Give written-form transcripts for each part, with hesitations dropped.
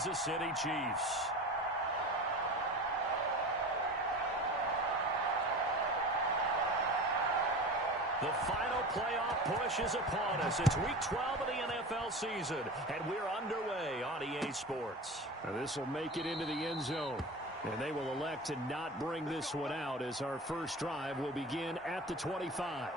Kansas City Chiefs. The final playoff push is upon us. It's Week 12 of the NFL season, and we're underway on EA Sports. Now this will make it into the end zone, and they will elect to not bring this one out as our first drive will begin at the 25.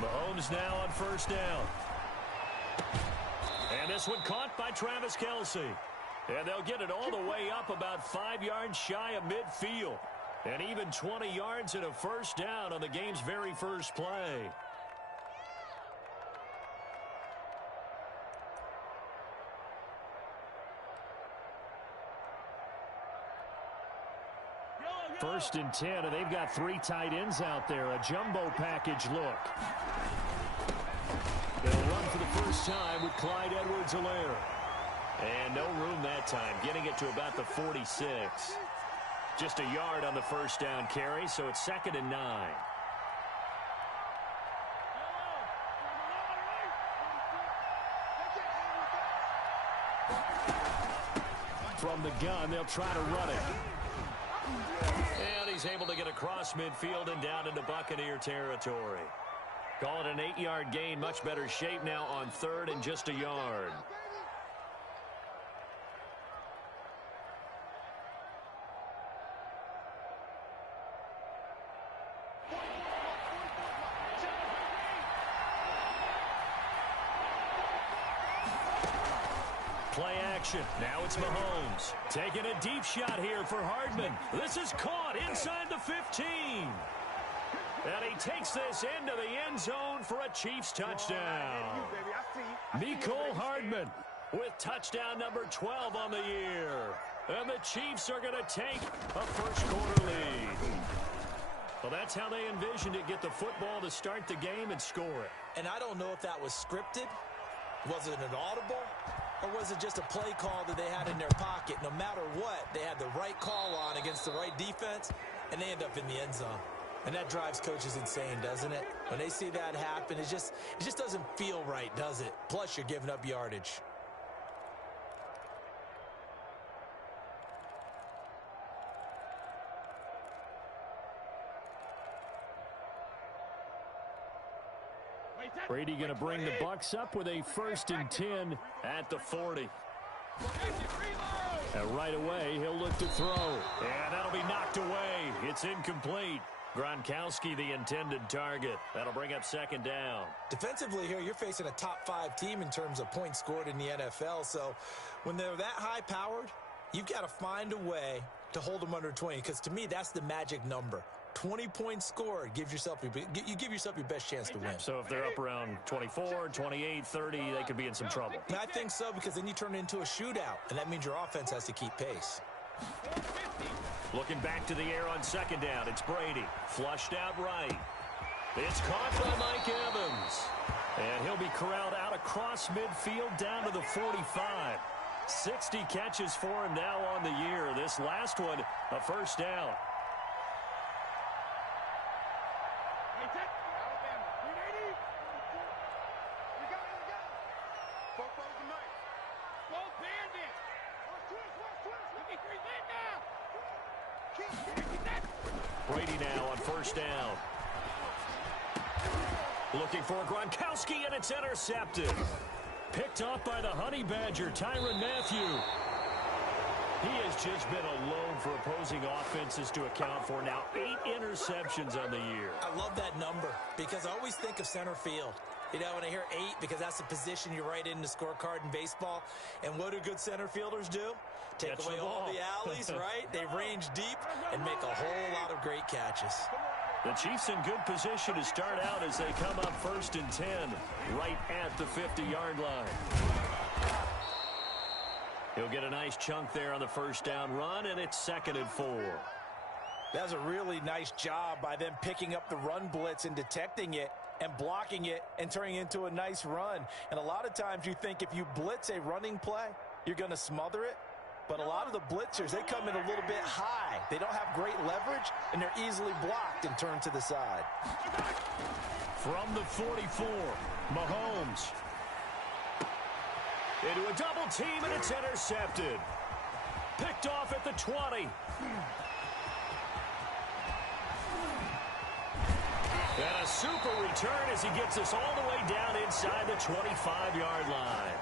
Mahomes now on first down. And this one caught by Travis Kelce. And they'll get it all the way up about 5 yards shy of midfield. And even 20 yards and a first down on the game's very first play. First and 10, and they've got 3 tight ends out there. A jumbo package look. They'll run for the first time with Clyde Edwards-Helaire. And no room that time, getting it to about the 46. Just a yard on the first down carry, so it's 2nd and 9. From the gun, they'll try to run it. And he's able to get across midfield and down into Buccaneer territory. Call it an 8-yard gain. Much better shape now on 3rd and just a yard. Play action. Now it's Mahomes. Taking a deep shot here for Hardman. This is caught inside the 15. And he takes this into the end zone for a Chiefs touchdown. Mecole Hardman with touchdown number 12 on the year. And the Chiefs are going to take a first-quarter lead. Well, that's how they envisioned it. Get the football to start the game and score it. And I don't know if that was scripted. Was it an audible? Or was it just a play call that they had in their pocket? No matter what, they had the right call on against the right defense, and they end up in the end zone. And that drives coaches insane, doesn't it? When they see that happen, it just doesn't feel right, does it? Plus, you're giving up yardage. Brady going to bring the Bucs up with a 1st and 10 at the 40. And right away, he'll look to throw. And that'll be knocked away. It's incomplete. Gronkowski, the intended target. That'll bring up 2nd down. Defensively here, you're facing a top-5 team in terms of points scored in the NFL. So when they're that high-powered, you've got to find a way to hold them under 20. Because to me, that's the magic number. 20 points scored, you give yourself your best chance to win. So if they're up around 24, 28, 30, they could be in some trouble. I think so, because then you turn it into a shootout, and that means your offense has to keep pace. Looking back to the air on 2nd down, it's Brady. Flushed out right. It's caught by Mike Evans. And he'll be corralled out across midfield down to the 45. 60 catches for him now on the year. This last one, a first down. Brady now on first down. Looking for Gronkowski, and it's intercepted. Picked off by the Honey Badger, Tyrann Mathieu. He has just been alone for opposing offenses to account for now 8 interceptions on the year. I love that number because I always think of center field. You know, when I hear 8, because that's the position you write in the scorecard in baseball. And what do good center fielders do? Take away all the alleys, right? They range deep and make a whole lot of great catches. The Chiefs in good position to start out as they come up 1st and 10 right at the 50-yard line. He'll get a nice chunk there on the first down run, and it's 2nd and 4. That's a really nice job by them picking up the run blitz and detecting it and blocking it and turning it into a nice run. And a lot of times you think if you blitz a running play, you're going to smother it. But a lot of the blitzers, they come in a little bit high. They don't have great leverage, and they're easily blocked and turned to the side. From the 44, Mahomes. Into a double team, and it's intercepted. Picked off at the 20. And a super return as he gets us all the way down inside the 25-yard line.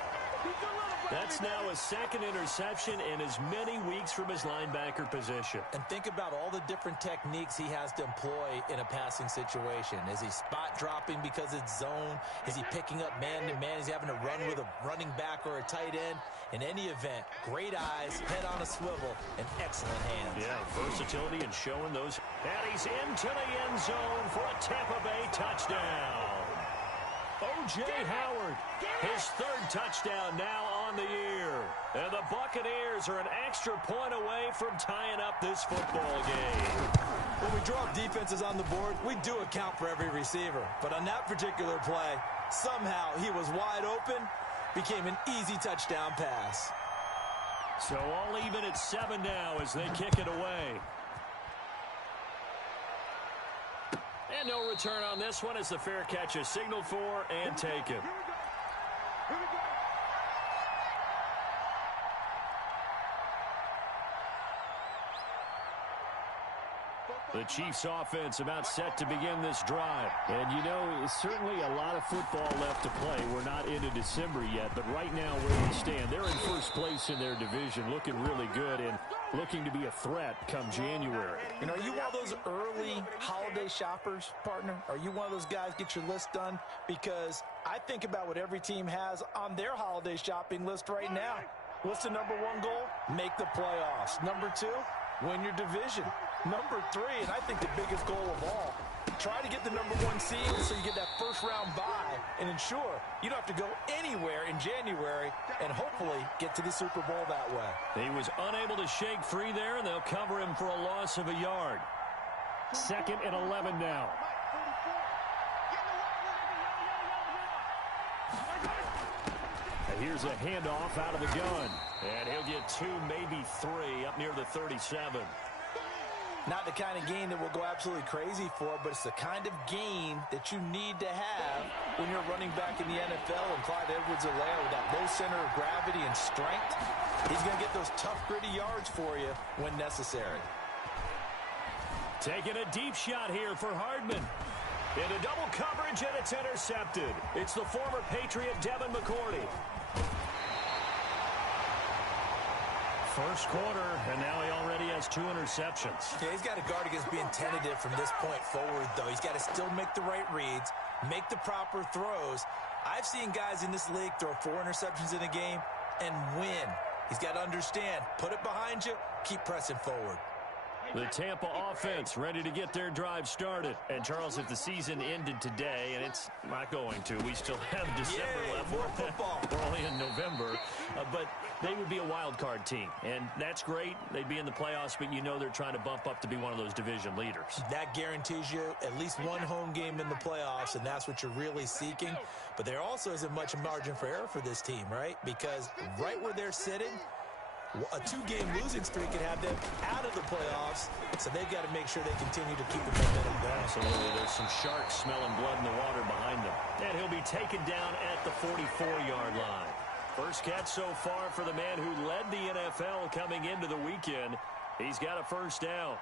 That's now his second interception in as many weeks from his linebacker position. And think about all the different techniques he has to employ in a passing situation. Is he spot dropping because it's zone? Is he picking up man-to-man? Is he having to run with a running back or a tight end? In any event, great eyes, head on a swivel, and excellent hands. Yeah, versatility and showing those. And he's into the end zone for a Tampa Bay touchdown. O.J. Howard, his third touchdown now on the year. And the Buccaneers are an extra point away from tying up this football game. When we draw defenses on the board, we do account for every receiver. But on that particular play, somehow he was wide open, became an easy touchdown pass. So all even at 7 now as they kick it away. And no return on this one as the fair catch is signaled for and taken. The Chiefs offense about set to begin this drive. And you know, certainly a lot of football left to play. We're not into December yet, but right now where we stand, they're in first place in their division, looking really good and looking to be a threat come January. You know, are you one of those early holiday shoppers, partner? Are you one of those guys get your list done? Because I think about what every team has on their holiday shopping list right now. What's the number one goal? Make the playoffs. Number 2, win your division. Number 3, and I think the biggest goal of all, try to get the number 1 seed so you get that first round bye and ensure you don't have to go anywhere in January and hopefully get to the Super Bowl that way. He was unable to shake free there, and they'll cover him for a loss of a yard. 2nd and 11 now. Here's a handoff out of the gun. And he'll get 2, maybe 3 up near the 37. Not the kind of game that we'll go absolutely crazy for, but it's the kind of game that you need to have when you're running back in the NFL. And Clyde Edwards-Helaire with that low center of gravity and strength, he's going to get those tough, gritty yards for you when necessary. Taking a deep shot here for Hardman. Into double coverage, and it's intercepted. It's the former Patriot Devin McCourty. First quarter, and now he already has 2 interceptions. Yeah, he's got to guard against being tentative from this point forward, though. He's got to still make the right reads, make the proper throws. I've seen guys in this league throw 4 interceptions in a game and win. He's got to understand, put it behind you, keep pressing forward. The Tampa offense ready to get their drive started. And, Charles, if the season ended today, and it's not going to, we still have December left. More football. We're only in November. But they would be a wild card team. And that's great. They'd be in the playoffs, but you know they're trying to bump up to be one of those division leaders. That guarantees you at least 1 home game in the playoffs, and that's what you're really seeking. But there also isn't much margin for error for this team, right? Because right where they're sitting, a 2-game losing streak could have them out of the playoffs, so they've got to make sure they continue to keep the momentum going. Absolutely. There's some sharks smelling blood in the water behind them. And he'll be taken down at the 44-yard line. First catch so far for the man who led the NFL coming into the weekend. He's got a first down.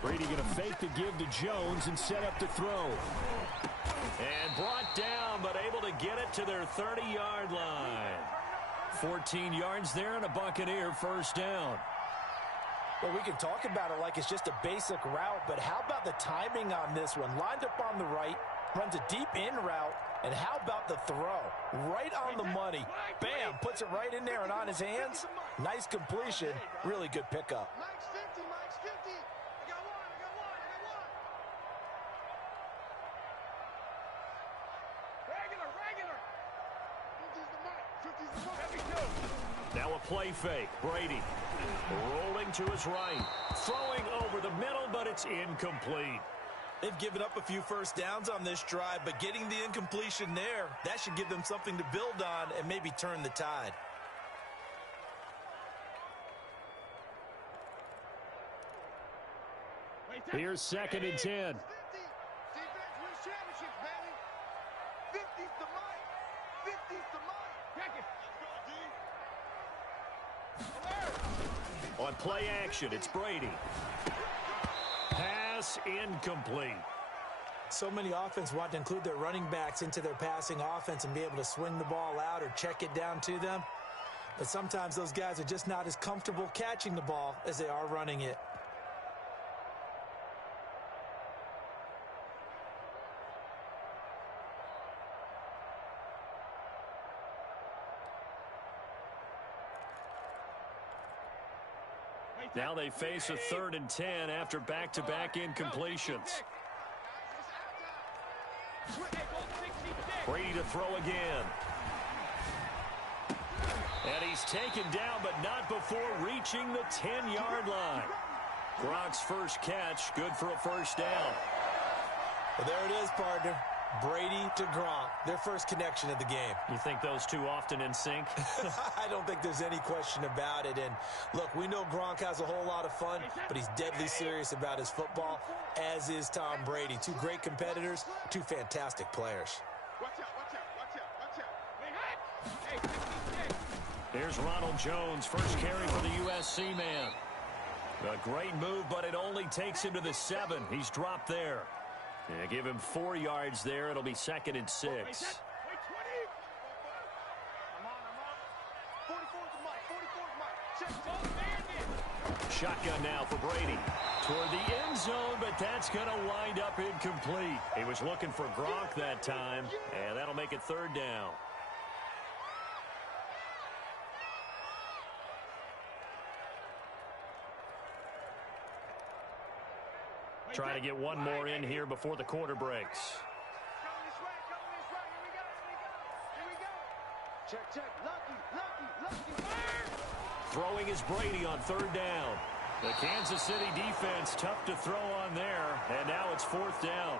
Brady going to fake the give to Jones and set up to throw. And brought down, but able to get it to their 30-yard line. 14 yards there and a Buccaneer first down. Well, we can talk about it like it's just a basic route, but how about the timing on this one? Lined up on the right, Runs a deep in route. And how about the throw? Right on the money. Bam, puts it right in there and on his hands. Nice completion. Really good pickup. Mike's 50, Mike's 50. I got one. Regular. 50's the Mike. Now a play fake. Brady rolling to his right. Throwing over the middle, but it's incomplete. They've given up a few first downs on this drive, but getting the incompletion there, that should give them something to build on and maybe turn the tide. Here's 2nd and 10. 50. Defense wins championships, baby. 50's the Mike. 50's the Mike. Let's go, D. On play action, it's Brady. Pass incomplete. So many offense want to include their running backs into their passing offense and be able to swing the ball out or check it down to them. But sometimes those guys are just not as comfortable catching the ball as they are running it. Now they face a 3rd and 10 after back-to-back incompletions. Brady to throw again. And he's taken down, but not before reaching the 10-yard line. Gronk's first catch, good for a first down. Well, there it is, partner. Brady to Gronk, their first connection of the game. You think those two often in sync? I don't think there's any question about it. And look, we know Gronk has a whole lot of fun, but he's deadly serious about his football, as is Tom Brady. Two great competitors, two fantastic players. Watch out. Here's Ronald Jones, first carry for the USC man. A great move, but it only takes him to the 7. He's dropped there. Yeah, give him 4 yards there. It'll be 2nd and 6. Wait, 20. I'm on. 44's the Mike. Check. Shotgun now for Brady. Toward the end zone, but that's going to wind up incomplete. He was looking for Gronk that time, and that'll make it 3rd down. Trying to get one more in here before the quarter breaks. Coming this way. Here we go. Check. Lucky. Throwing is Brady on 3rd down. The Kansas City defense tough to throw on there, and now it's 4th down.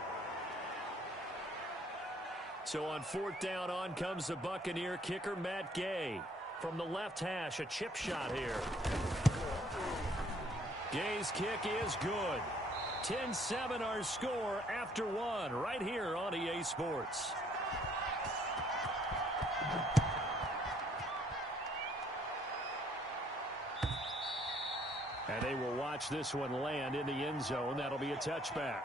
So on 4th down, on comes the Buccaneer kicker, Matt Gay. From the left hash, a chip shot here. Gay's kick is good. 10-7 our score after 1 right here on EA Sports. And they will watch this one land in the end zone. That'll be a touchback.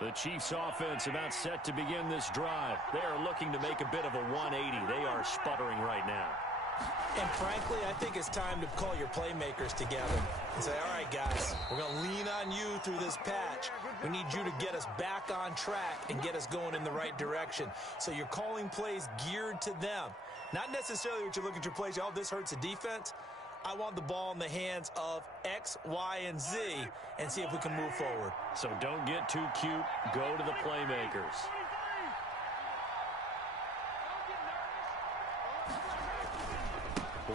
The Chiefs offense about set to begin this drive. They are looking to make a bit of a 180. They are sputtering right now. And frankly, I think it's time to call your playmakers together and say, all right, guys, we're going to lean on you through this patch. We need you to get us back on track and get us going in the right direction. So you're calling plays geared to them. Not necessarily what you look at your plays, oh, this hurts the defense. I want the ball in the hands of X, Y, and Z and see if we can move forward. So don't get too cute. Go to the playmakers.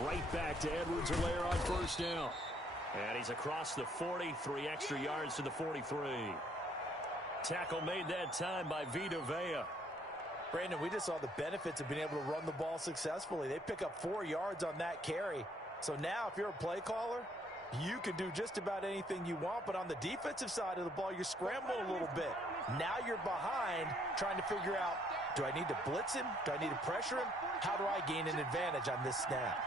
Right back to Edwards-Helaire on 1st down. And he's across the 40, 3 extra yards to the 43. Tackle made that time by Vita Vea. Brandon, we just saw the benefits of being able to run the ball successfully. They pick up 4 yards on that carry. So now if you're a play caller, you can do just about anything you want. But on the defensive side of the ball, you're scrambling a little bit. Now you're behind trying to figure out, do I need to blitz him? Do I need to pressure him? How do I gain an advantage on this snap?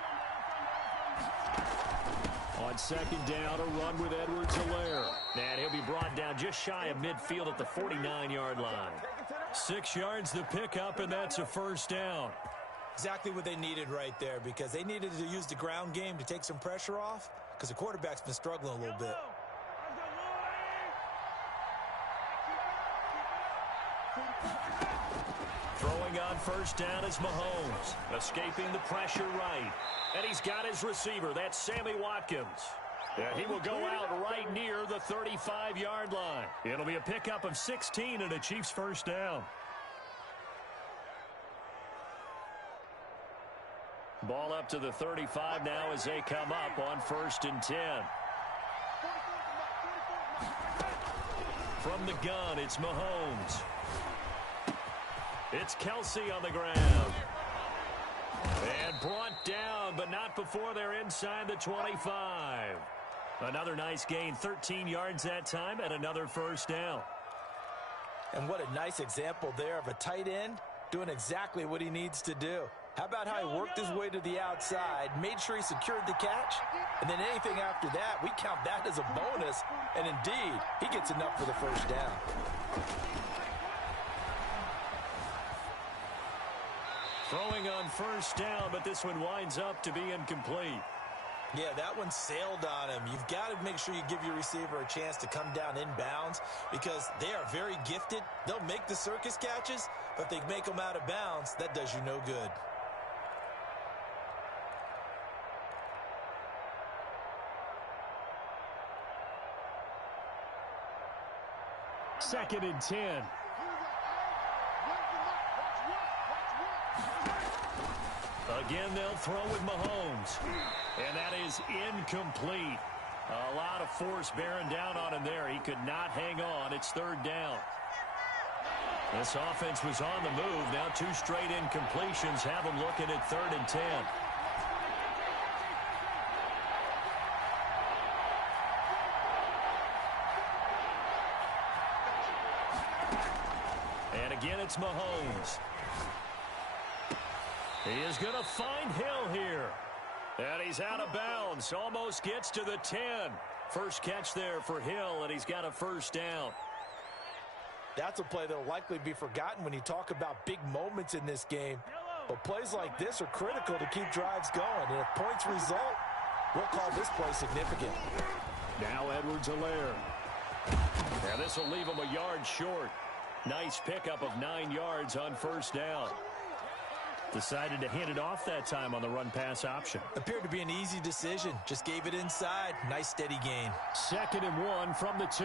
On second down, a run with Edwards-Helaire. And he'll be brought down just shy of midfield at the 49-yard line. 6 yards to pick up, and that's a first down. Exactly what they needed right there, because they needed to use the ground game to take some pressure off, because the quarterback's been struggling a little bit. Throwing on first down is Mahomes. Escaping the pressure right. And he's got his receiver. That's Sammy Watkins. And he will go out right near the 35-yard line. It'll be a pickup of 16 and a Chiefs first down. Ball up to the 35 now as they come up on 1st and 10. From the gun, it's Mahomes. It's Kelsey on the ground. And brought down, but not before they're inside the 25. Another nice gain, 13 yards that time, and another first down. And what a nice example there of a tight end doing exactly what he needs to do. How about how he worked his way to the outside, made sure he secured the catch, and then anything after that, we count that as a bonus. And indeed, he gets enough for the first down. Throwing on first down, but this one winds up to be incomplete. Yeah, that one sailed on him. You've got to make sure you give your receiver a chance to come down inbounds because they are very gifted. They'll make the circus catches, but if they make them out of bounds, that does you no good. Second and 10. Again, they'll throw with Mahomes. And that is incomplete. A lot of force bearing down on him there. He could not hang on. It's 3rd down. This offense was on the move. Now 2 straight incompletions have them looking at 3rd and 10. And again, it's Mahomes. He is going to find Hill here. And he's out of bounds. Almost gets to the 10. First catch there for Hill, and he's got a first down. That's a play that will likely be forgotten when you talk about big moments in this game. But plays like this are critical to keep drives going. And if points result, we'll call this play significant. Now Edwards-Helaire. Now this will leave him a yard short. Nice pickup of 9 yards on first down. Decided to hand it off that time on the run-pass option. Appeared to be an easy decision. Just gave it inside. Nice steady gain. 2nd and 1 from the 2.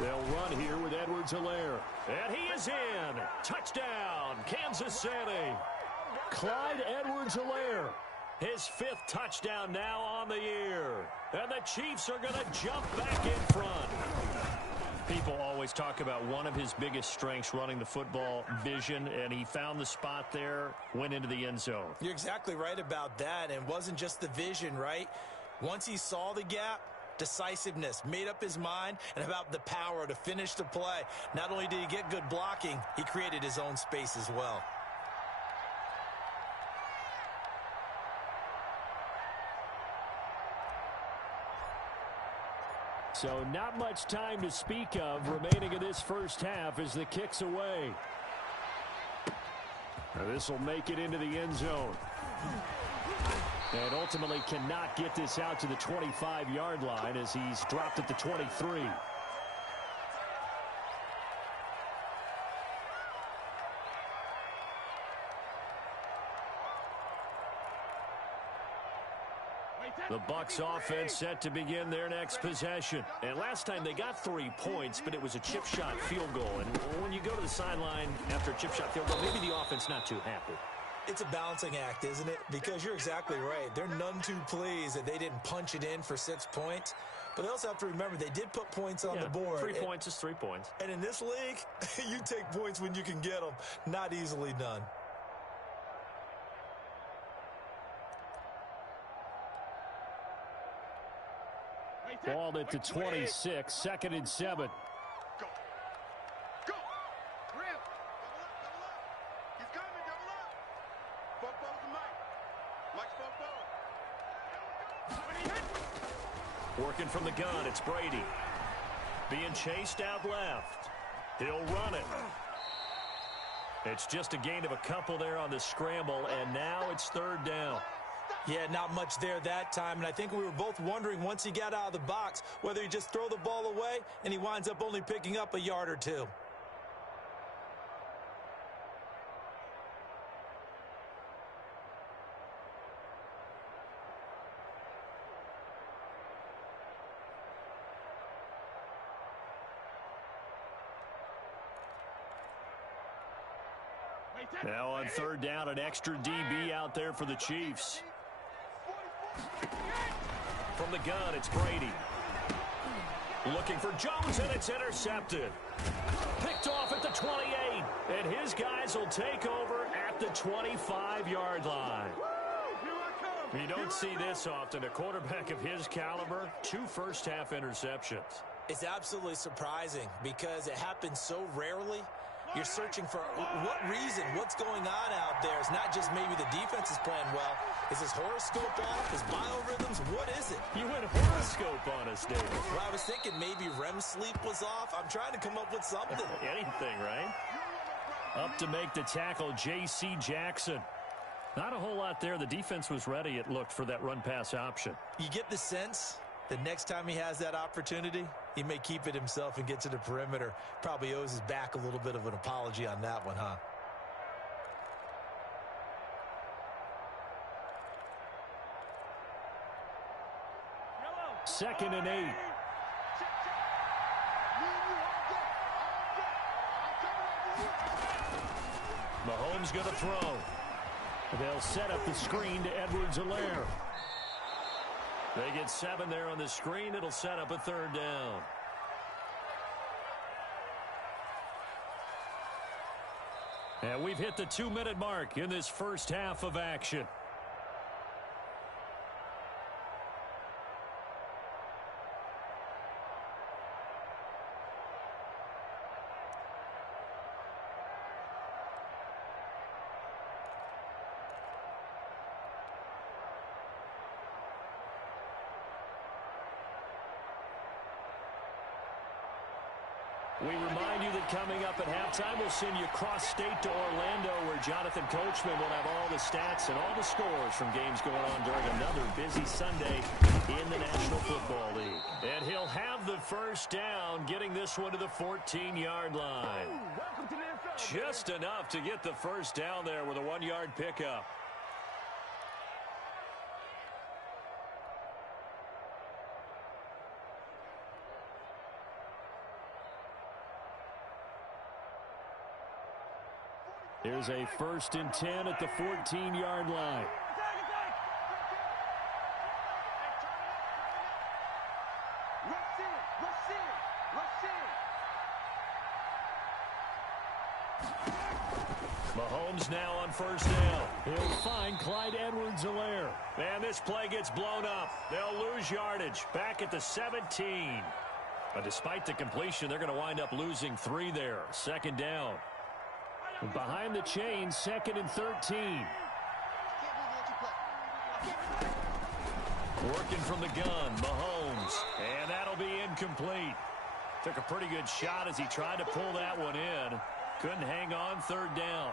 They'll run here with Edwards-Helaire. And he is in. Touchdown, Kansas City. Clyde Edwards-Helaire. His 5th touchdown now on the year. And the Chiefs are going to jump back in front. People always talk about one of his biggest strengths, running the football, vision, and he found the spot there, went into the end zone. You're exactly right about that, and it wasn't just the vision, right? Once he saw the gap, decisiveness, made up his mind, and about the power to finish the play. Not only did he get good blocking, he created his own space as well. So not much time to speak of remaining in this first half as the kick's away. This will make it into the end zone. And ultimately cannot get this out to the 25-yard line as he's dropped at the 23. The Bucs offense set to begin their next possession. And last time they got 3 points, but it was a chip shot field goal. And when you go to the sideline after a chip shot field goal, maybe the offense not too happy. It's a balancing act, isn't it? Because you're exactly right. They're none too pleased that they didn't punch it in for 6 points. But they also have to remember they did put points on the board. 3 points is 3 points. And in this league, you take points when you can get them. Not easily done. Ball at the 26, 2nd and 7. Go. Go. Rip. Double up. Double up. He's coming. Double Working from the gun, it's Brady. Being chased out left. He'll run it. It's just a gain of a couple there on the scramble, and now it's third down. Yeah, not much there that time, and I think we were both wondering once he got out of the box whether he just throw the ball away and he winds up only picking up a yard or two. Now on third down, an extra DB out there for the Chiefs. From the gun, it's Brady. Looking for Jones, and it's intercepted. Picked off at the 28, and his guys will take over at the 25-yard line. You don't see this often. A quarterback of his caliber, 2 first-half interceptions. It's absolutely surprising because it happens so rarely. You're searching for what reason, what's going on out there. It's not just maybe the defense is playing well. Is his horoscope off? His biorhythms? What is it? You went horoscope on us, David. Well, I was thinking maybe REM sleep was off. I'm trying to come up with something. Anything, right? Up to make the tackle, J.C. Jackson. Not a whole lot there. The defense was ready, it looked, for that run-pass option. You get the sense the next time he has that opportunity, he may keep it himself and get to the perimeter. Probably owes his back a little bit of an apology on that one, huh? Second and 8. Mahomes going to throw. They'll set up the screen to Edwards-Helaire. They get 7 there on the screen. It'll set up a third down. And we've hit the 2-minute mark in this first half of action. We remind you that coming up at halftime, we'll send you cross-state to Orlando, where Jonathan Coachman will have all the stats and all the scores from games going on during another busy Sunday in the National Football League. And he'll have the first down, getting this one to the 14-yard line. Just enough to get the first down there with a 1-yard pickup. Here's a 1st and 10 at the 14-yard line. Mahomes now on first down. He'll find Clyde Edwards-Helaire. And this play gets blown up. They'll lose yardage back at the 17. But despite the completion, they're going to wind up losing 3 there. Second down. Behind the chain, 2nd and 13. Working from the gun, Mahomes. And that'll be incomplete. Took a pretty good shot as he tried to pull that one in. Couldn't hang on, 3rd down.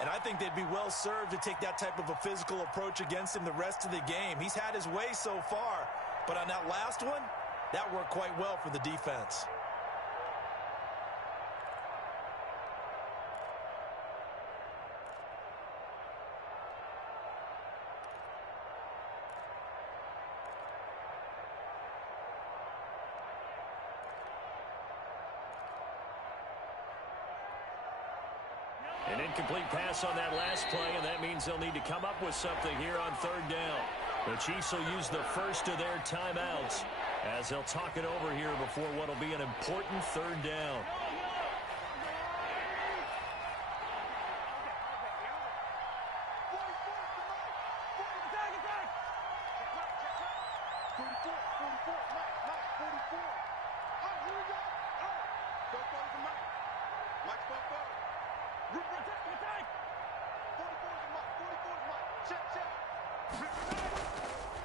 And I think they'd be well served to take that type of a physical approach against him the rest of the game. He's had his way so far, but on that last one, that worked quite well for the defense. An incomplete pass on that last play, and that means they'll need to come up with something here on 3rd down. The Chiefs will use the first of their timeouts as they'll talk it over here before what will be an important 3rd down.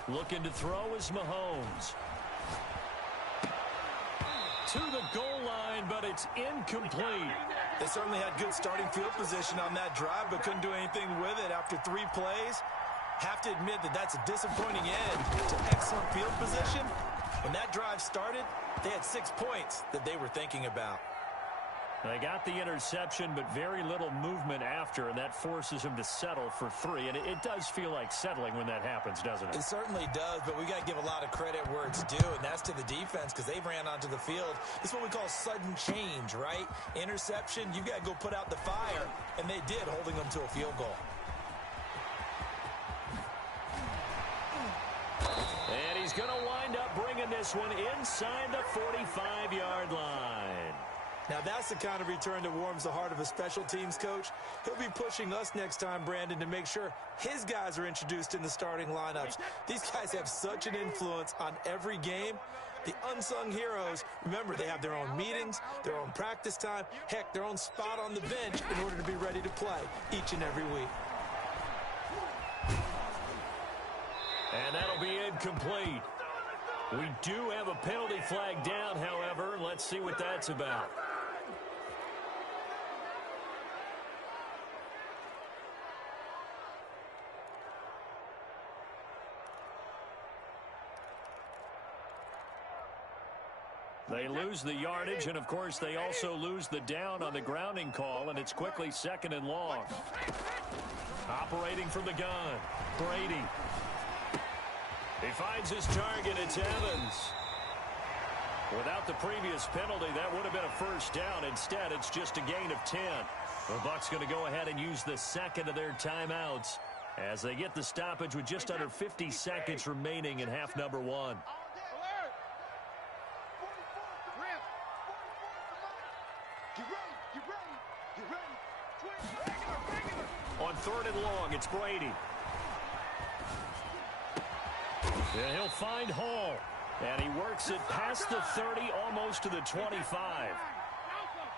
Looking to throw is Mahomes. To the goal line, but it's incomplete. They certainly had good starting field position on that drive, but couldn't do anything with it after 3 plays. Have to admit that that's a disappointing end to excellent field position. When that drive started, they had 6 points that they were thinking about. They got the interception, but very little movement after, and that forces him to settle for 3. And it does feel like settling when that happens, doesn't it? It certainly does, but we got to give a lot of credit where it's due, and that's to the defense because they ran onto the field. This is what we call sudden change, right? Interception, you've got to go put out the fire, and they did, holding them to a field goal. And he's going to wind up bringing this one inside the 45-yard line. Now, that's the kind of return that warms the heart of a special teams coach. He'll be pushing us next time, Brandon, to make sure his guys are introduced in the starting lineups. These guys have such an influence on every game. The unsung heroes, remember, they have their own meetings, their own practice time, heck, their own spot on the bench in order to be ready to play each and every week. And that'll be incomplete. We do have a penalty flag down, however. Let's see what that's about. They lose the yardage, and, of course, they also lose the down on the grounding call, and it's quickly 2nd and long. Operating from the gun, Brady. He finds his target. It's Evans. Without the previous penalty, that would have been a first down. Instead, it's just a gain of 10. The Bucs going to go ahead and use the second of their timeouts as they get the stoppage with just under 50 seconds remaining in half number 1. On 3rd and long, it's Brady. And he'll find Hall. And he works it past the 30, almost to the 25.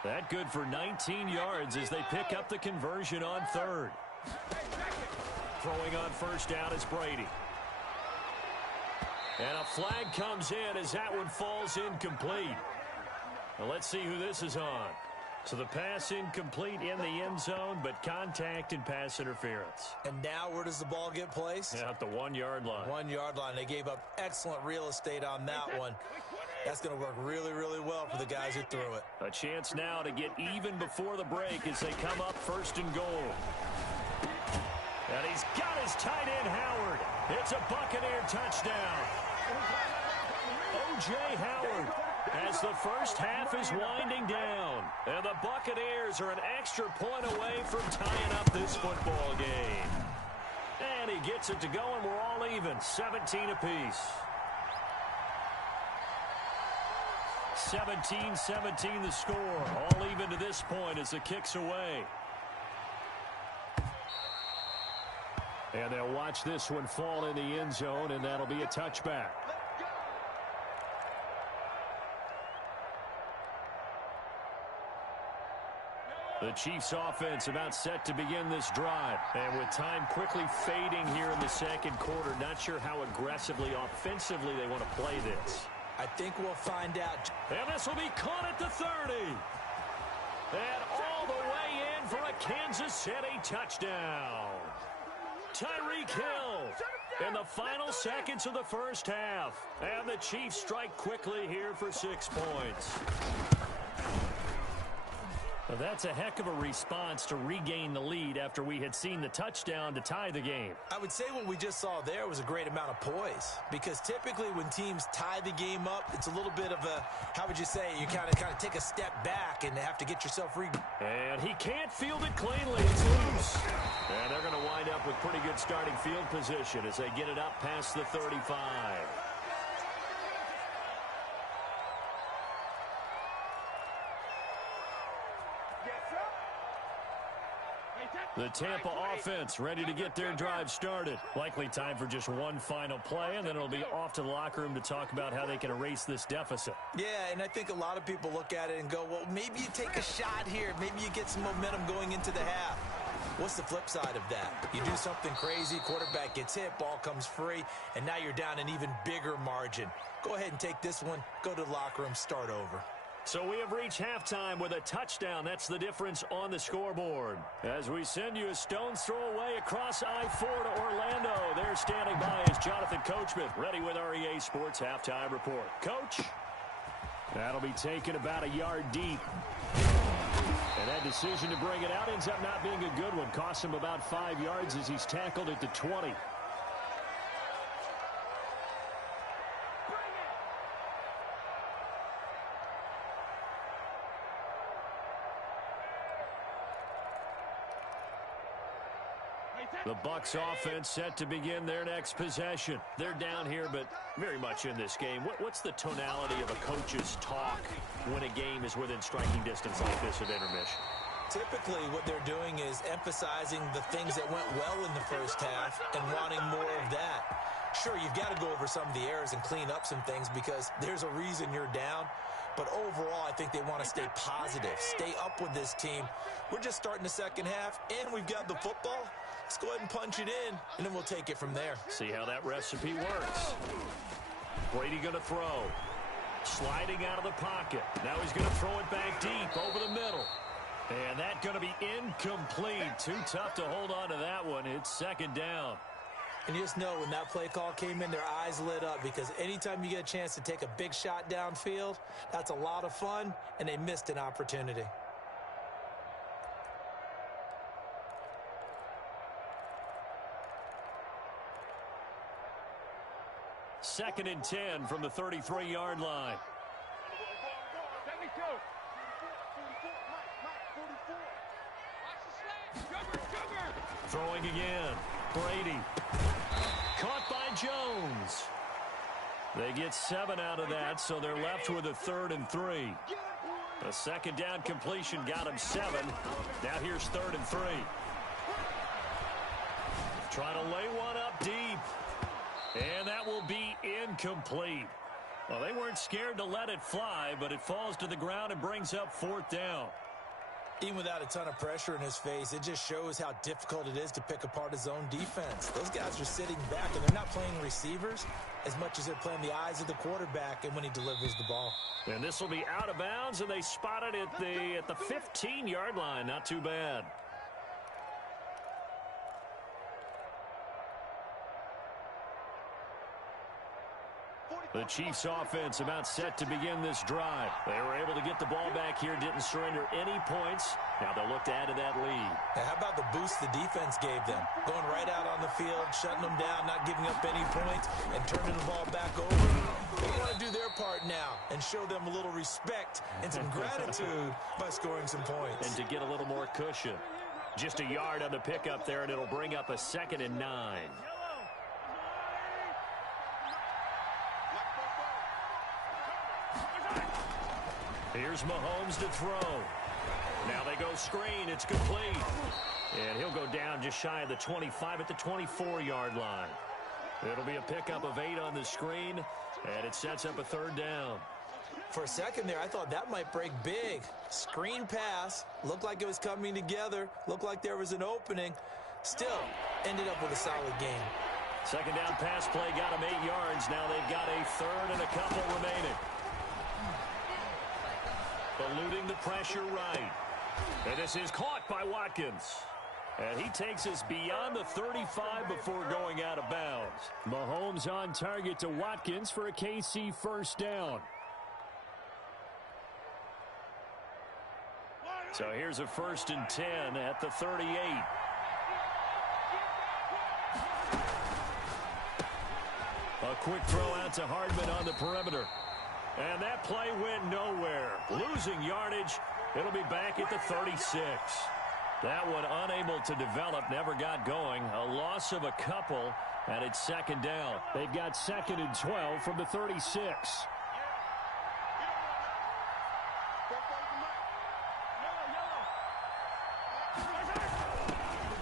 That good for 19 yards as they pick up the conversion on 3rd. Throwing on first down is Brady. And a flag comes in as that one falls incomplete. Now let's see who this is on. So the pass incomplete in the end zone, but contact and pass interference. And now where does the ball get placed? At the 1-yard line. 1-yard line. They gave up excellent real estate on that one. That's going to work really, really well for the guys who threw it. A chance now to get even before the break as they come up 1st and goal. And he's got his tight end, Howard. It's a Buccaneer touchdown. O.J. Howard as the first half is winding down. And the Buccaneers are an extra point away from tying up this football game. And he gets it to go, and we're all even, 17 apiece. 17-17 the score. All even to this point as the kick's away. And they'll watch this one fall in the end zone, and that'll be a touchback. The Chiefs offense about set to begin this drive. And with time quickly fading here in the 2nd quarter, not sure how aggressively, offensively they want to play this. I think we'll find out. And this will be caught at the 30. And all the way in for a Kansas City touchdown. Tyreek Hill in the final seconds of the first half. And the Chiefs strike quickly here for 6 points. Well, that's a heck of a response to regain the lead after we had seen the touchdown to tie the game. I would say what we just saw there was a great amount of poise, because typically when teams tie the game up, it's a little bit of a, how would you say, you kind of take a step back and have to get yourself And he can't field it cleanly. It's loose. And they're going to wind up with pretty good starting field position as they get it up past the 35. The Tampa offense ready to get their drive started. Likely time for just one final play, and then it'll be off to the locker room to talk about how they can erase this deficit. Yeah, and I think a lot of people look at it and go, well, maybe you take a shot here. Maybe you get some momentum going into the half. What's the flip side of that? You do something crazy, quarterback gets hit, ball comes free, and now you're down an even bigger margin. Go ahead and take this one, go to the locker room, start over. So we have reached halftime with a touchdown. That's the difference on the scoreboard. As we send you a stone's throw away across I-4 to Orlando. There standing by is Jonathan Coachman, ready with our EA Sports Halftime Report. Coach? That'll be taken about a yard deep. And that decision to bring it out ends up not being a good one. Costs him about 5 yards as he's tackled at the 20. The Bucs offense set to begin their next possession. They're down here, but very much in this game. What's the tonality of a coach's talk when a game is within striking distance like this at intermission? Typically, what they're doing is emphasizing the things that went well in the first half and wanting more of that. Sure, you've got to go over some of the errors and clean up some things because there's a reason you're down. But overall, I think they want to stay positive, stay up with this team. We're just starting the second half, and we've got the football. Let's go ahead and punch it in, and then we'll take it from there. See how that recipe works. Brady going to throw. Sliding out of the pocket. Now he's going to throw it back deep over the middle. And that's going to be incomplete. Too tough to hold on to that one. It's second down. And you just know when that play call came in, their eyes lit up because anytime you get a chance to take a big shot downfield, that's a lot of fun, and they missed an opportunity. Second and 10 from the 33-yard line. Throwing again. Brady. Caught by Jones. They get 7 out of that, so they're left with a 3rd and 3. A second down completion got him 7. Now here's 3rd and 3. Trying to lay one up deep. And that will be incomplete. Well, they weren't scared to let it fly, but it falls to the ground and brings up 4th down. Even without a ton of pressure in his face, it just shows how difficult it is to pick apart his own defense. Those guys are sitting back, and they're not playing receivers as much as they're playing the eyes of the quarterback and when he delivers the ball. And this will be out of bounds, and they spot it at the 15-yard line. Not too bad. The Chiefs offense about set to begin this drive. They were able to get the ball back here, didn't surrender any points. Now they'll look to add to that lead. Now how about the boost the defense gave them? Going right out on the field, shutting them down, not giving up any points, and turning the ball back over. They want to do their part now and show them a little respect and some gratitude by scoring some points. And to get a little more cushion. Just a yard on the pickup there, and it'll bring up a 2nd and 9. Here's Mahomes to throw. Now they go screen. It's complete. And he'll go down just shy of the 25 at the 24-yard line. It'll be a pickup of 8 on the screen, and it sets up a 3rd down. For a second there, I thought that might break big. Screen pass. Looked like it was coming together. Looked like there was an opening. Still, ended up with a solid game. Second down pass play got him 8 yards. Now they've got a 3rd and a couple remaining. Eluding the pressure right. And this is caught by Watkins. And he takes us beyond the 35 before going out of bounds. Mahomes on target to Watkins for a KC first down. So here's a 1st and 10 at the 38. A quick throw out to Hardman on the perimeter. And that play went nowhere. Losing yardage. It'll be back at the 36. That one unable to develop, never got going. A loss of a couple, and it's 2nd down. They've got 2nd and 12 from the 36.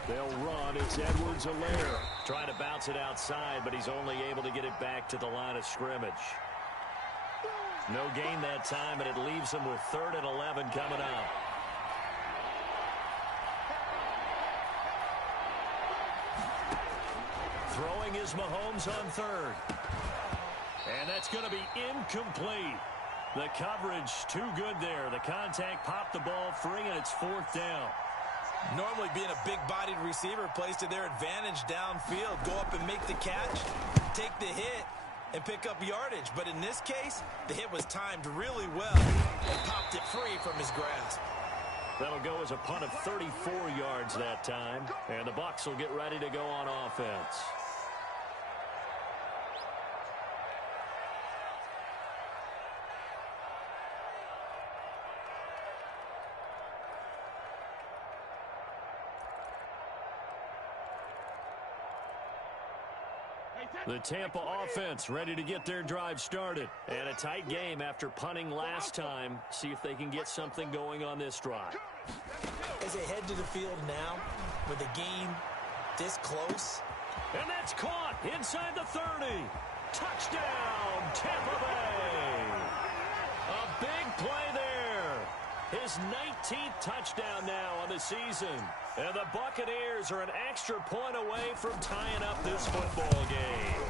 They'll run. It's Edwards-Helaire. Trying to bounce it outside, but he's only able to get it back to the line of scrimmage. No gain that time, and it leaves them with 3rd and 11 coming up. Throwing is Mahomes on third. And that's going to be incomplete. The coverage too good there. The contact popped the ball free, and it's fourth down. Normally being a big-bodied receiver plays to their advantage downfield. Go up and make the catch, take the hit, and pick up yardage. But in this case, the hit was timed really well and popped it free from his grasp. That'll go as a punt of 34 yards that time. And the Bucs will get ready to go on offense. The Tampa offense ready to get their drive started. And a tight game after punting last time. See if they can get something going on this drive. As they head to the field now, with the game this close. And that's caught inside the 30. Touchdown, Tampa Bay. A big play there. His 19th touchdown now on the season. And the Buccaneers are an extra point away from tying up this football game.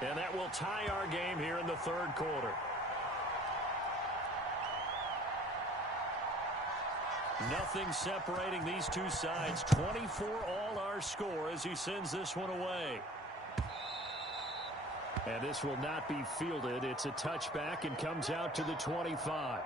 And that will tie our game here in the third quarter. Nothing separating these two sides. 24 all our score as he sends this one away. And this will not be fielded. It's a touchback and comes out to the 25.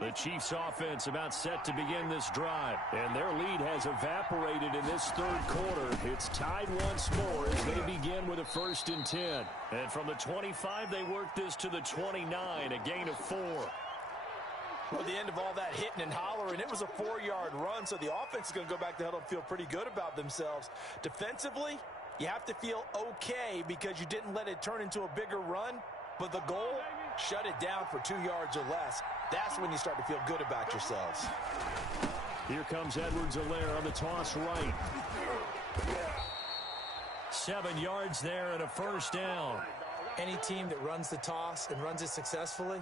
The Chiefs offense about set to begin this drive. And their lead has evaporated in this third quarter. It's tied once more as they begin with a 1st and 10. And from the 25, they work this to the 29, a gain of 4. Well, at the end of all that hitting and hollering, it was a 4-yard run, so the offense is going to go back to huddle and feel pretty good about themselves. Defensively, you have to feel okay because you didn't let it turn into a bigger run, but the goal, shut it down for 2 yards or less. That's when you start to feel good about yourselves. Here comes Edwards-Helaire on the toss right. 7 yards there and a 1st down. Any team that runs the toss and runs it successfully,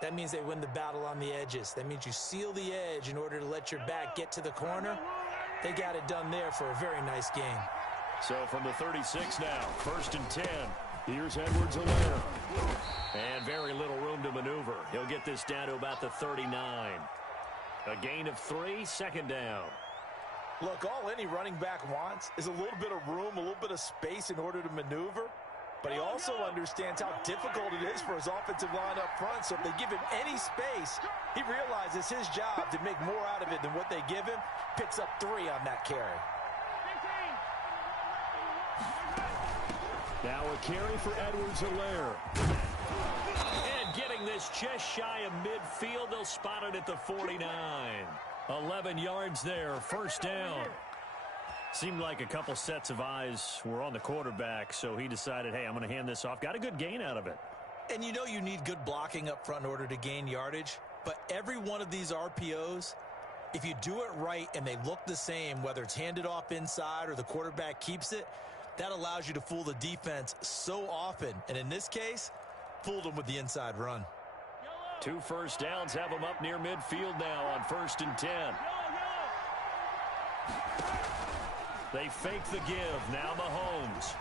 that means they win the battle on the edges. That means you seal the edge in order to let your back get to the corner. They got it done there for a very nice game. So from the 36 now, 1st and 10. Here's Edwards-Helaire. And very little room to maneuver. He'll get this down to about the 39. A gain of 3, 2nd down. Look, all any running back wants is a little bit of room, a little bit of space in order to maneuver. But he also understands how difficult it is for his offensive line up front. So if they give him any space, he realizes his job to make more out of it than what they give him. Picks up 3 on that carry. Now a carry for Edwards-Helaire. And getting this just shy of midfield, they'll spot it at the 49. 11 yards there, 1st down. Seemed like a couple sets of eyes were on the quarterback, so he decided, hey, I'm going to hand this off. Got a good gain out of it. And you know you need good blocking up front in order to gain yardage. But every one of these RPOs, if you do it right and they look the same, whether it's handed off inside or the quarterback keeps it, that allows you to fool the defense so often. And in this case, fooled them with the inside run. 2 first downs have them up near midfield now on 1st and 10. They fake the give. Now Mahomes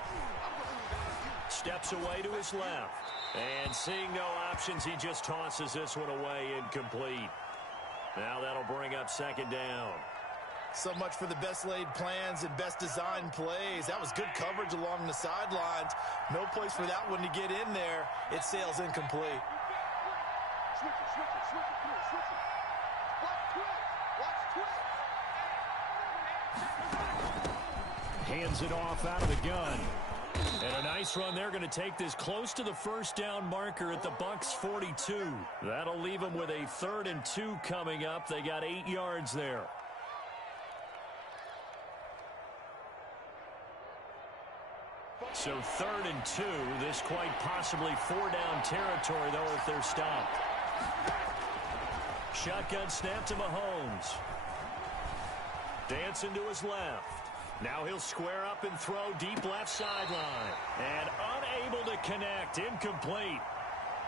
steps away to his left. And seeing no options, he just tosses this one away, incomplete. Now that'll bring up 2nd down. So much for the best laid plans and best designed plays. That was good coverage along the sidelines. No place for that one to get in there. It sails incomplete. Switch it, switch it, switch it, come on, switch it. Watch twitch, Hands it off out of the gun. And a nice run. They're going to take this close to the 1st down marker at the Bucs 42. That'll leave them with a 3rd and 2 coming up. They got 8 yards there. So 3rd and 2. This quite possibly 4-down territory, though, if they're stopped. Shotgun snap to Mahomes. Dancing to his left. Now he'll square up and throw deep left sideline. And unable to connect. Incomplete.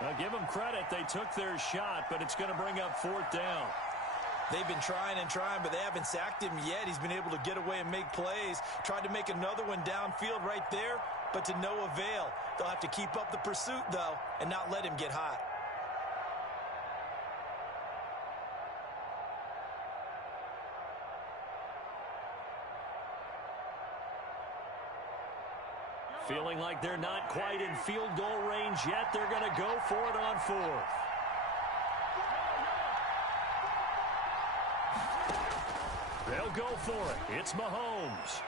I'll give them credit. They took their shot, but it's going to bring up 4th down. They've been trying and trying, but they haven't sacked him yet. He's been able to get away and make plays. Tried to make another one downfield right there, but to no avail. They'll have to keep up the pursuit, though, and not let him get hot. Feeling like they're not quite in field goal range yet. They're going to go for it on 4th. They'll go for it. It's Mahomes.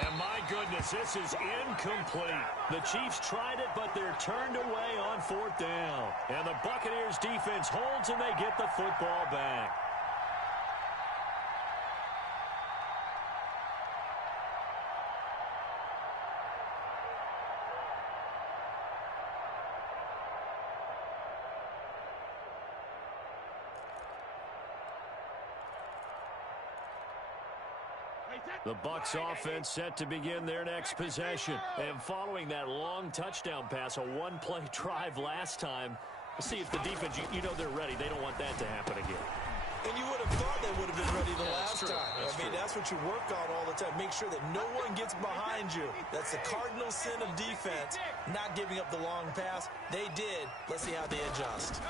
And my goodness, this is incomplete. The Chiefs tried it, but they're turned away on 4th down. And the Buccaneers defense holds, and they get the football back. The Bucs offense set to begin their next possession. And following that long touchdown pass, a one-play drive last time, let's see if the defense, you know they're ready. They don't want that to happen again. And you would have thought they would have been ready the last time. That's what you work on all the time. Make sure that no one gets behind you. That's the cardinal sin of defense, not giving up the long pass. They did. Let's see how they adjust.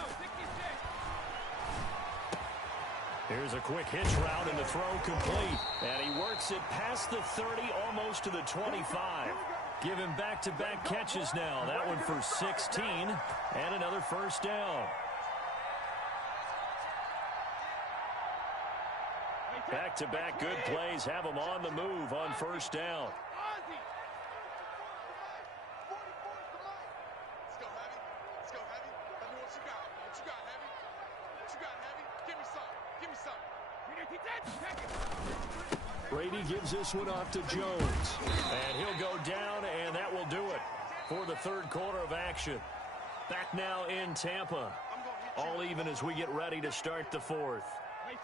Here's a quick hitch route, and the throw complete. And he works it past the 30, almost to the 25. Give him back-to-back catches now. That one for 16, and another 1st down. Back-to-back good plays have him on the move on 1st down. Brady gives this one off to Jones. And he'll go down, and that will do it for the 3rd quarter of action. Back now in Tampa. All even as we get ready to start the 4th.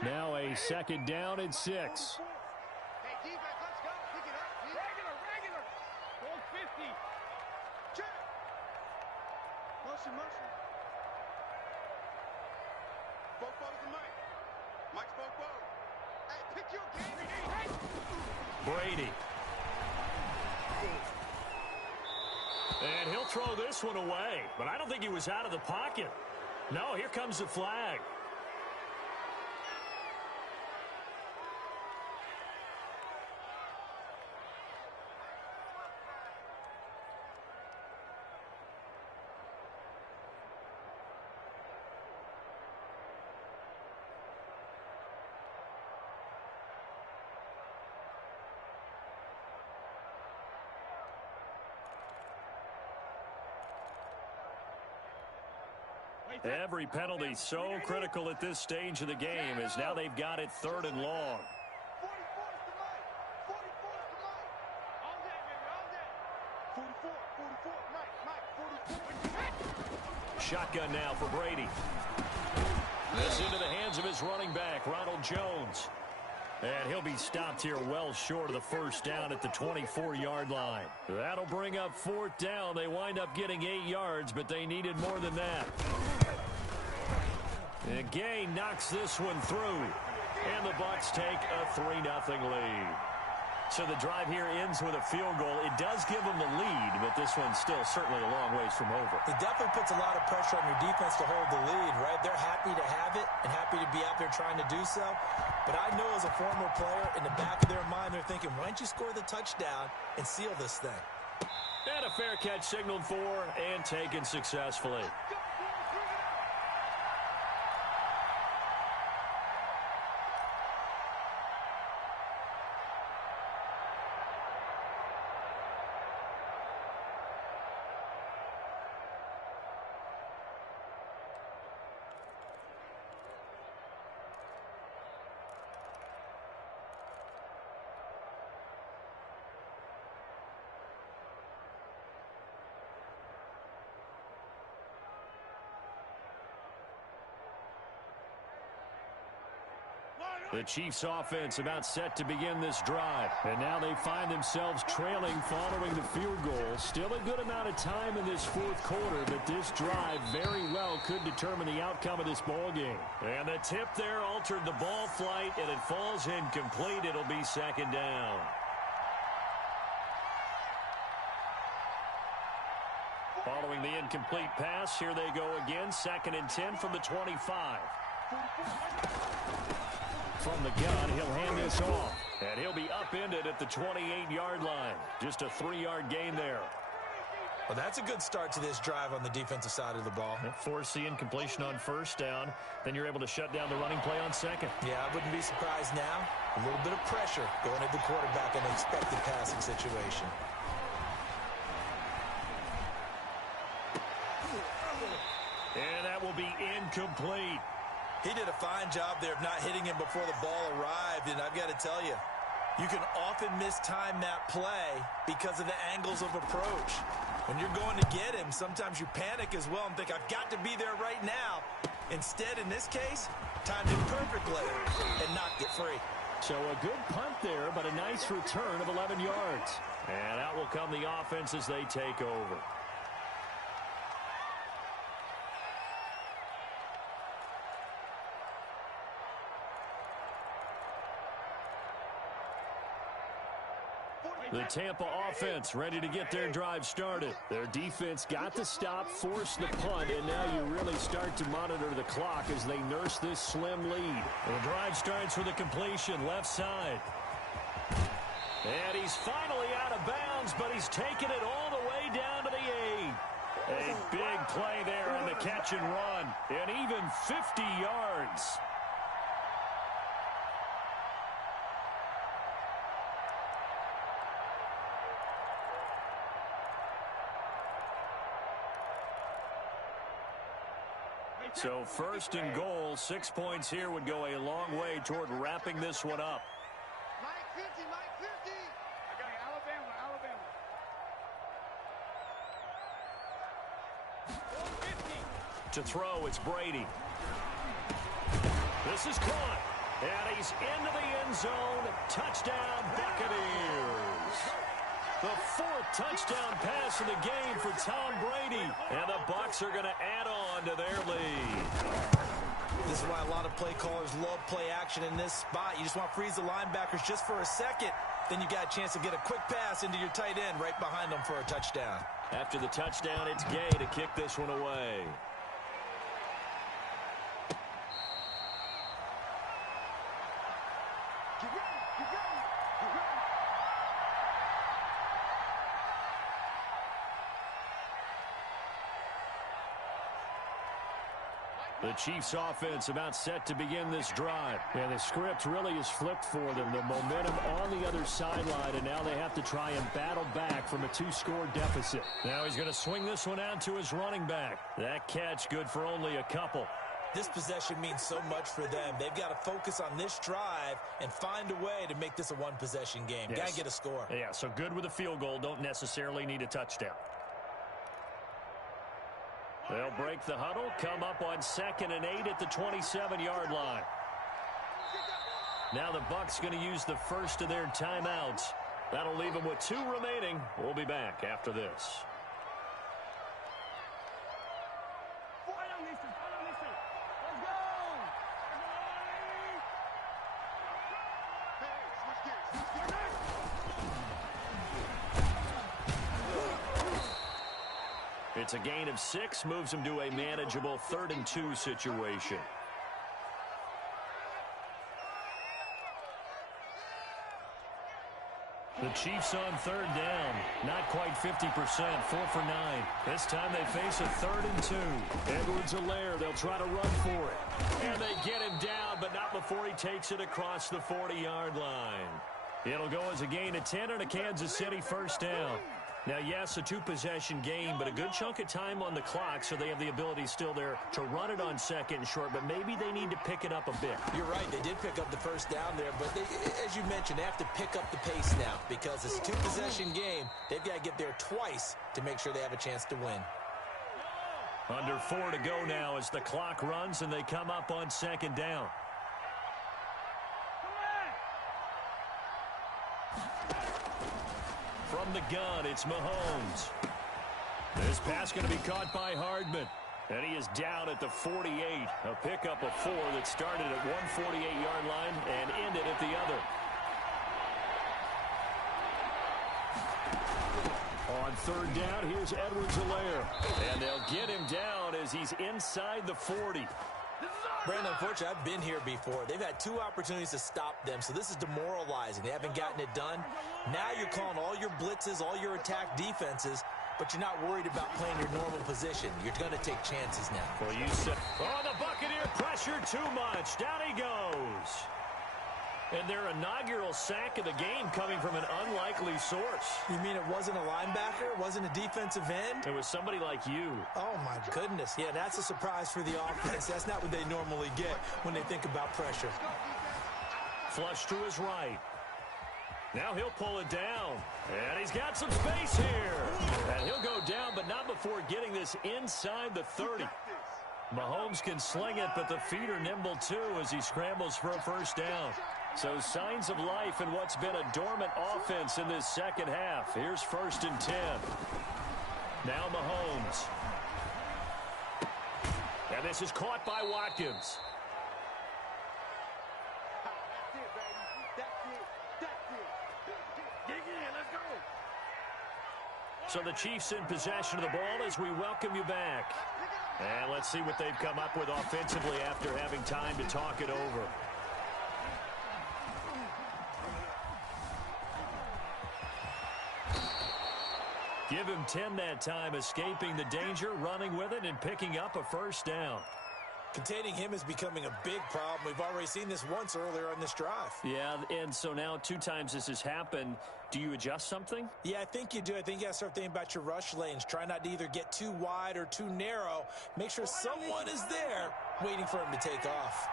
Now a 2nd down and 6. Hey, defense, let's go. Pick it up. Regular. Goal 50. Check. Motion. Bobo to Mike. Mike's Bobo. Hey, pick your game. Brady. And he'll throw this one away. But I don't think he was out of the pocket. No, here comes the flag. Every penalty so critical at this stage of the game as now they've got it 3rd and long. 44. Shotgun now for Brady. This into the hands of his running back, Ronald Jones. And he'll be stopped here well short of the 1st down at the 24-yard line. That'll bring up 4th down. They wind up getting 8 yards, but they needed more than that. And Gay knocks this one through. And the Bucs take a 3-0 lead. So the drive here ends with a field goal. It does give them the lead, but this one's still certainly a long ways from over. It definitely puts a lot of pressure on your defense to hold the lead, right? They're happy to have it and happy to be out there trying to do so. But I know as a former player, in the back of their mind, they're thinking, why don't you score the touchdown and seal this thing? And a fair catch signaled for and taken successfully. The Chiefs offense about set to begin this drive. And now they find themselves trailing following the field goal. Still a good amount of time in this fourth quarter, but this drive very well could determine the outcome of this ball game. And the tip there altered the ball flight, and it falls incomplete. It'll be second down. Following the incomplete pass, here they go again. 2nd and 10 from the 25. From the gun, he'll hand this off. And he'll be upended at the 28-yard line. Just a 3-yard gain there. Well, that's a good start to this drive on the defensive side of the ball. Force the incompletion on first down. Then you're able to shut down the running play on second. Yeah, I wouldn't be surprised now. A little bit of pressure going at the quarterback in an expected passing situation. And that will be incomplete. He did a fine job there of not hitting him before the ball arrived, and I've got to tell you, you can often mistime that play because of the angles of approach. When you're going to get him, sometimes you panic as well and think, I've got to be there right now. Instead, in this case, timed it perfectly and knocked it free. So a good punt there, but a nice return of 11 yards. And out will come the offense as they take over. The Tampa offense ready to get their drive started. Their defense got the stop, forced the punt, and now you really start to monitor the clock as they nurse this slim lead. The drive starts with a completion left side. And he's finally out of bounds, but he's taken it all the way down to the 8. A big play there on the catch and run, and even 50 yards. So 1st and goal, 6 points here would go a long way toward wrapping this one up. Mike 50, Mike 50. I got Alabama. To throw, it's Brady. This is caught. And he's into the end zone. Touchdown, Buccaneers. The 4th touchdown pass of the game for Tom Brady. And the Bucs are going to add on to their lead. This is why a lot of play callers love play action in this spot. You just want to freeze the linebackers just for a second. Then you got a chance to get a quick pass into your tight end right behind them for a touchdown. After the touchdown, it's Gay to kick this one away. The Chiefs offense about set to begin this drive. And the script really is flipped for them. The momentum on the other sideline, and now they have to try and battle back from a 2-score deficit. Now he's going to swing this one out to his running back. That catch good for only a couple. This possession means so much for them. They've got to focus on this drive and find a way to make this a one-possession game. Yes. Got to get a score. Yeah, so good with a field goal. Don't necessarily need a touchdown. They'll break the huddle, come up on 2nd and 8 at the 27-yard line. Now the Bucs going to use the first of their timeouts. That'll leave them with 2 remaining. We'll be back after this. It's a gain of 6, moves them to a manageable 3rd and 2 situation. The Chiefs on 3rd down. Not quite 50%, 4 for 9. This time they face a 3rd and 2. Edwards-Helaire, they'll try to run for it. And they get him down, but not before he takes it across the 40-yard line. It'll go as a gain of 10 and a Kansas City first down. Now, yes, a 2-possession game, but a good chunk of time on the clock, so they have the ability still there to run it on 2nd and short, but maybe they need to pick it up a bit. You're right. They did pick up the first down there, but as you mentioned, they have to pick up the pace now because it's a 2-possession game. They've got to get there twice to make sure they have a chance to win. Under 4 to go now as the clock runs and they come up on 2nd down. From the gun, it's Mahomes. This pass going to be caught by Hardman. And he is down at the 48. A pickup of 4 that started at 148-yard line and ended at the other. On third down, here's Edwards-Helaire. And they'll get him down as he's inside the 40. Brandon, unfortunately, I've been here before. They've had 2 opportunities to stop them, so this is demoralizing. They haven't gotten it done. Now you're calling all your blitzes, all your attack defenses, but you're not worried about playing your normal position. You're going to take chances now. Well, you said, the Buccaneer pressure too much. Down he goes. And their inaugural sack of the game coming from an unlikely source. You mean it wasn't a linebacker? It wasn't a defensive end? It was somebody like you. Oh, my goodness. Yeah, that's a surprise for the offense. That's not what they normally get when they think about pressure. Flush to his right. Now he'll pull it down. And he's got some space here. And he'll go down, but not before getting this inside the 30. Mahomes can sling it, but the feet are nimble too as he scrambles for a first down. So signs of life in what's been a dormant offense in this second half. Here's 1st and 10. Now Mahomes. And this is caught by Watkins. So the Chiefs in possession of the ball as we welcome you back. And let's see what they've come up with offensively after having time to talk it over. Give him 10 that time, escaping the danger, running with it, and picking up a first down. Containing him is becoming a big problem. We've already seen this once earlier on this drive. Yeah, and so now 2 times this has happened. Do you adjust something? Yeah, I think you do. I think you got to start thinking about your rush lanes. Try not to either get too wide or too narrow. Make sure someone is there waiting for him to take off.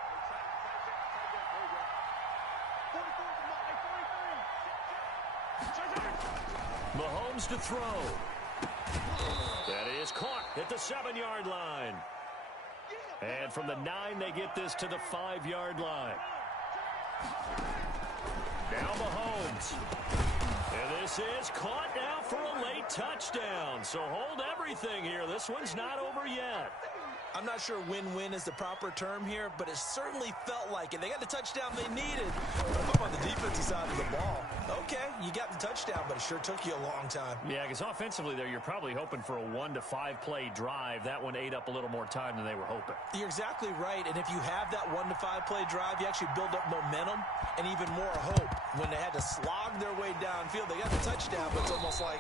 Mahomes to throw. That is caught at the 7-yard line. And from the 9, they get this to the 5-yard line. Now Mahomes. And this is caught now for a late touchdown. So hold everything here. This one's not over yet. I'm not sure win-win is the proper term here, but it certainly felt like it. They got the touchdown they needed. But I'm on the defensive side of the ball. Okay, you got the touchdown, but it sure took you a long time. Yeah, because offensively there, you're probably hoping for a 1 to 5 play drive. That one ate up a little more time than they were hoping. You're exactly right, and if you have that 1 to 5 play drive, you actually build up momentum and even more hope. When they had to slog their way downfield, they got the touchdown, but it's almost like,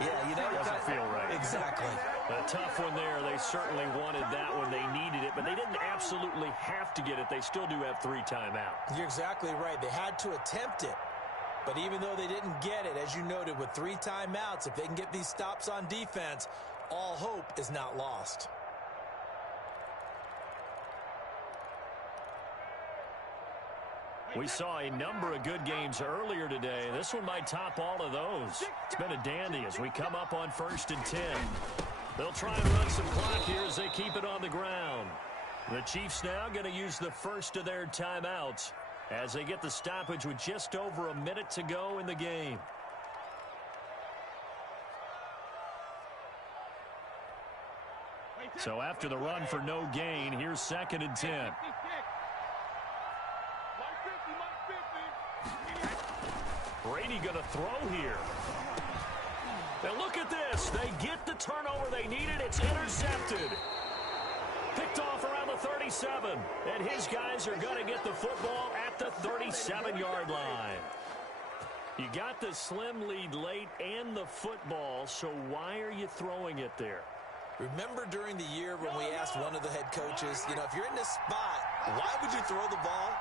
yeah, you know, it doesn't feel right. Exactly. A tough one there. They certainly wanted that one. They needed it, but they didn't absolutely have to get it. They still do have 3 timeouts. You're exactly right. They had to attempt it, but even though they didn't get it, as you noted, with 3 timeouts, if they can get these stops on defense, all hope is not lost. We saw a number of good games earlier today. This one might top all of those. It's been a dandy as we come up on 1st and 10. They'll try and run some clock here as they keep it on the ground. The Chiefs now going to use the first of their timeouts as they get the stoppage with just over a minute to go in the game. So after the run for no gain, here's 2nd and 10. Brady going to throw here. Now look at this. They get the turnover they needed. It's intercepted. Picked off around the 37. And his guys are going to get the football at the 37-yard line. You got the slim lead late and the football, so why are you throwing it there? Remember during the year when we asked one of the head coaches, you know, if you're in this spot, why would you throw the ball?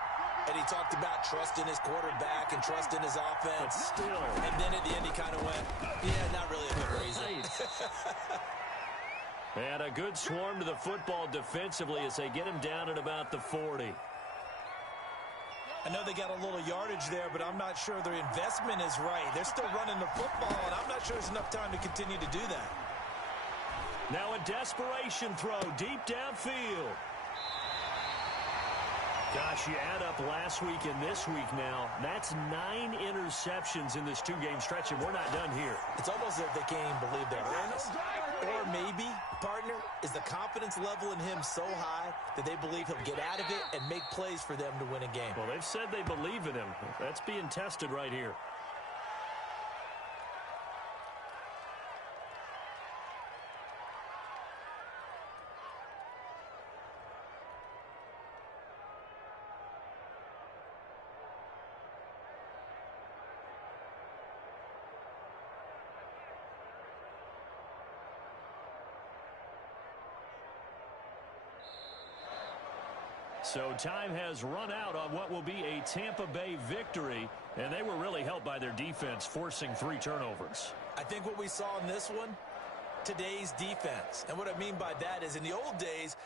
And he talked about trust in his quarterback and trust in his offense. But still. And then at the end he kind of went, yeah, not really a good reason. And a good swarm to the football defensively as they get him down at about the 40. I know they got a little yardage there, but I'm not sure their investment is right. They're still running the football, and I'm not sure there's enough time to continue to do that. Now a desperation throw deep downfield. Gosh, you add up last week and this week now, that's 9 interceptions in this 2-game stretch, and we're not done here. It's almost as if they can't even believe their eyes. Or maybe, partner, is the confidence level in him so high that they believe he'll get out of it and make plays for them to win a game. Well, they've said they believe in him. That's being tested right here. So time has run out on what will be a Tampa Bay victory, and they were really helped by their defense forcing 3 turnovers. I think what we saw in this one, today's defense. And what I mean by that is in the old days,